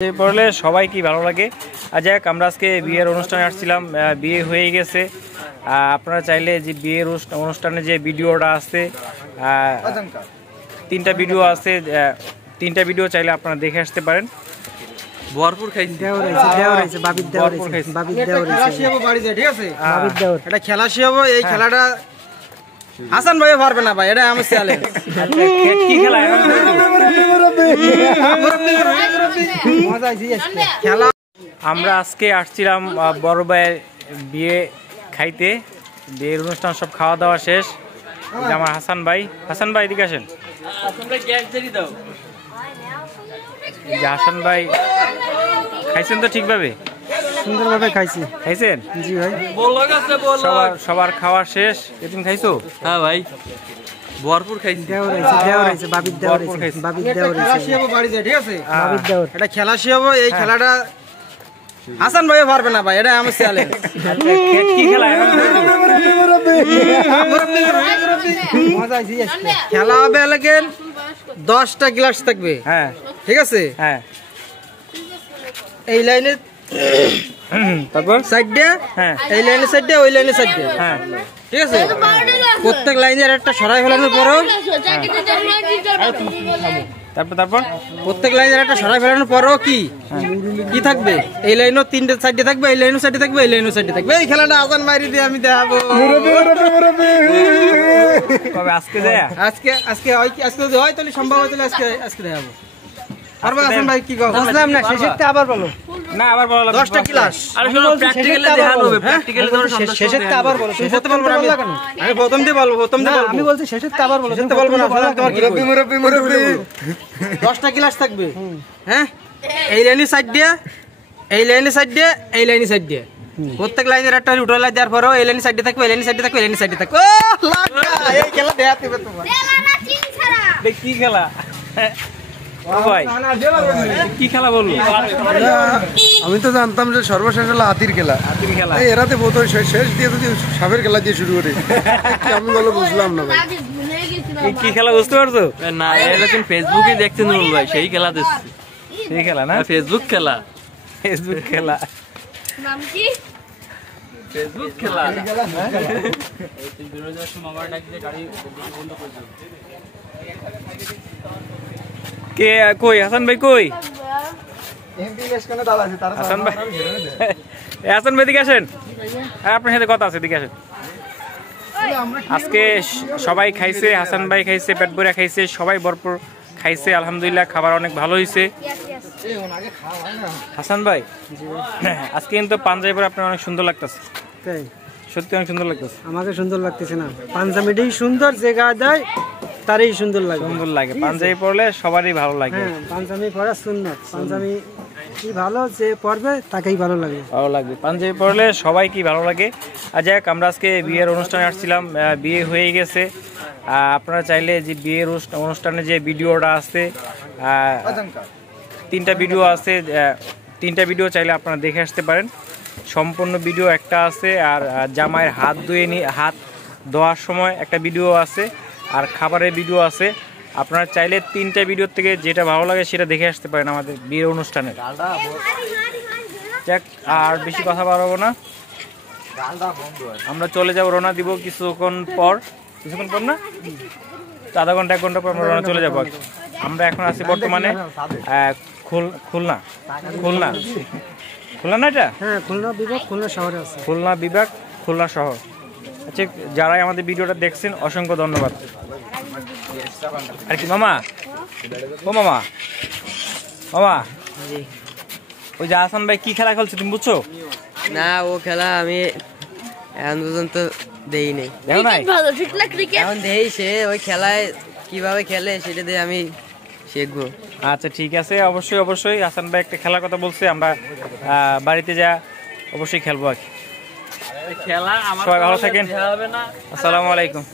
পড়লে সবাই কি ভালো লাগে। আর যাক, আমরা আজকে বিয়ের অনুষ্ঠানে আসছিলাম, বিয়ে হয়ে গেছে। আপনারা চাইলে যে বিয়ের অনুষ্ঠানে যে ভিডিওটা আছে, তিনটা ভিডিও আছে, তিনটা ভিডিও চাইলে আপনারা দেখে আসতে পারেন। ভরপুর খাইছি, এটা খেলা শিখাবো। এই খেলাটা হাসান ভাই পারবে না ভাই, এটা আমার চ্যালেঞ্জ। কি খেলা? আমরা আজকে আসছিলাম বড় ভাইয়ের বিয়ে খাইতে। বিয়ের অনুষ্ঠান সব খাওয়া দাওয়া শেষ। আমার হাসান ভাই, হাসান ভাই এদিকে আসেন। হাসান ভাই খাইছেন তো ঠিকভাবে? সুন্দরভাবে খাইছি। খাইছেন? জি ভাই। সবার খাওয়া শেষ। তুমি খাইছো? হ্যাঁ ভাই, ভরপুর খাইছি। এটা খেলা শিখাবো। এই খেলাটা হাসান ভাই পারবে না ভাই, এটা আমার চ্যালেঞ্জ। কি খেলা? খেলা হবে এলাকেন 10টা গ্লাস থাকবে। হ্যাঁ, ঠিক আছে। হ্যাঁ, এই লাইনে তারপর সাইডে, হ্যাঁ, এই লাইনে সাইডে, ওই লাইনে সাইডে, হ্যাঁ, ঠিক আছে। প্রত্যেক লাইনের একটা সরাই ফেলানোর পরও, তারপর প্রত্যেক লাইনের একটা সরাই ফেলানোর পরও কি কি থাকবে? এই লাইনও 3টে সাইডে থাকবে, এই লাইনও সাইডে থাকবে, এই লাইনও সাইডে থাকবে। এই খেলাটা আজান মারি দিয়ে আমি দেখাবো। কবে? আজকে যায়? আজকে যদি হয় তাহলে সম্ভব হয়, তাহলে আজকে দেখাবো। আর হাসান ভাই কি কও? বুঝলাম না, শেষেরটা আবার বলো। না, আবার বলো। 10টা ক্লাস। আরে শোনো, প্র্যাকটিক্যালি দেখানো হবে। প্র্যাকটিক্যালি ধরো শেষেরটা আবার বলো। শেষেরটা বলবো না আমি প্রথম দিয়ে বলবো, আমি বলছি শেষেরটা আবার বলো। শেষেরটা বলবো না, তোমার মুরব্বি 10টা ক্লাস থাকবে। হ্যাঁ, এই লাইনের সাইড দিয়ে, এই লাইনের সাইড দিয়ে, এই লাইনের সাইড দিয়ে, প্রত্যেক লাইনের একটা উঠে লাই দেওয়ার পরও এই লাইনের সাইডে থাকবে, এই লাইনের সাইডে থাকবে, এই লাইনের সাইডে থাকবে। এই খেলা দেখাতে হবে তোমার। কি খেলা ভাই? কি খেলা বলবো? আমি তো জানতাম যে সর্বশেষ হলো হাতির খেলা। হাতির খেলা এরাতে বোধ হয় শেষ দিয়ে যদি সাপের খেলা দিয়ে শুরু করে। আমি বলো বুঝলাম না ভাই, কি খেলা বুঝতে পারছো? না, এটা তুমি ফেসবুকে দেখছেন নুরুল ভাই, সেই খেলা দেখছি। সেই খেলা না? ফেসবুক খেলা, ফেসবুক খেলা। নাম কি? ফেসবুক খেলা। কে কই? হাসান ভাই কই? হাসান ভাই, হাসান ভাই দিকে আসেন। আপনার সাথে কথা আছে, দিকে আসেন। আজকে সবাই খাইছে, হাসান ভাই খাইছে, পেট ভরে খাইছে, সবাই ভরপুর খাইছে। আলহামদুলিল্লাহ, খাবার অনেক ভালো হয়েছে। হাসান ভাই, আজকে কিন্তু পাঞ্জাবি পরে আপনার অনেক সুন্দর লাগতেছে। সত্যি অনেক সুন্দর লাগতেছে। আমাকে সুন্দর লাগতেছে না, পাঞ্জাবিটাই সুন্দর, যে গা দেয় তারই সুন্দর লাগে। সুন্দর লাগে, পাঞ্জাবি পরলে সবারই ভালো লাগে। হ্যাঁ, পাঞ্জাবি পরা সুন্নাত। পাঞ্জাবি কি ভালো, যে পরবে তাকেই ভালো লাগে। ভালো লাগবে, পাঞ্জাবি পরলে সবাই কি ভালো লাগে। আর যাক, আমরা আজকে বিয়ের অনুষ্ঠানে আসছিলাম, বিয়ে হয়ে গেছে। আপনারা চাইলে যে বিয়ের অনুষ্ঠানে যে ভিডিওটা আছে, তিনটা ভিডিও আছে, তিনটা ভিডিও চাইলে আপনারা দেখে আসতে পারেন। সম্পূর্ণ ভিডিও একটা আছে, আর জামাইয়ের হাত ধোয়ার সময় একটা ভিডিও আছে, আর খাবারের ভিডিও আছে। আপনারা চাইলে তিনটা ভিডিও থেকে যেটা ভালো লাগে সেটা দেখে আসতে পারেন আমাদের বিয়ের অনুষ্ঠানে। যাক, আর বেশি কথা বাড়াবো না, আমরা চলে যাবো, রওনা দিব কিছুক্ষণ পর না, আধা ঘন্টা 1 ঘন্টা পর আমরা রওনা চলে যাবো। আমরা এখন আছি বর্তমানে খুলনা না? এটা হ্যাঁ, খুলনা বিভাগ, খুলনা শহরে আছে। খুলনা বিভাগ, খুলনা শহর। আচ্ছা, যারাই আমাদের ভিডিওটা দেখছেন অসংখ্য ধন্যবাদ। আর কি মামা, ও মামা, ওই যে হাসান ভাই কি খেলা খেলছে তুমি বুঝছো? না, ও খেলা আমি এখন পর্যন্ত দেই নাই। দেখো নাই? এখন দেই, সে ওই খেলায় কিভাবে খেলে সেটা দিয়ে আমি শিখবো। আচ্ছা, ঠিক আছে, অবশ্যই হাসান ভাই একটা খেলার কথা বলছে, আমরা বাড়িতে যা অবশ্যই খেলবো আর কি। খেলা সবাই ভালো থাকেন, আসসালামু আলাইকুম।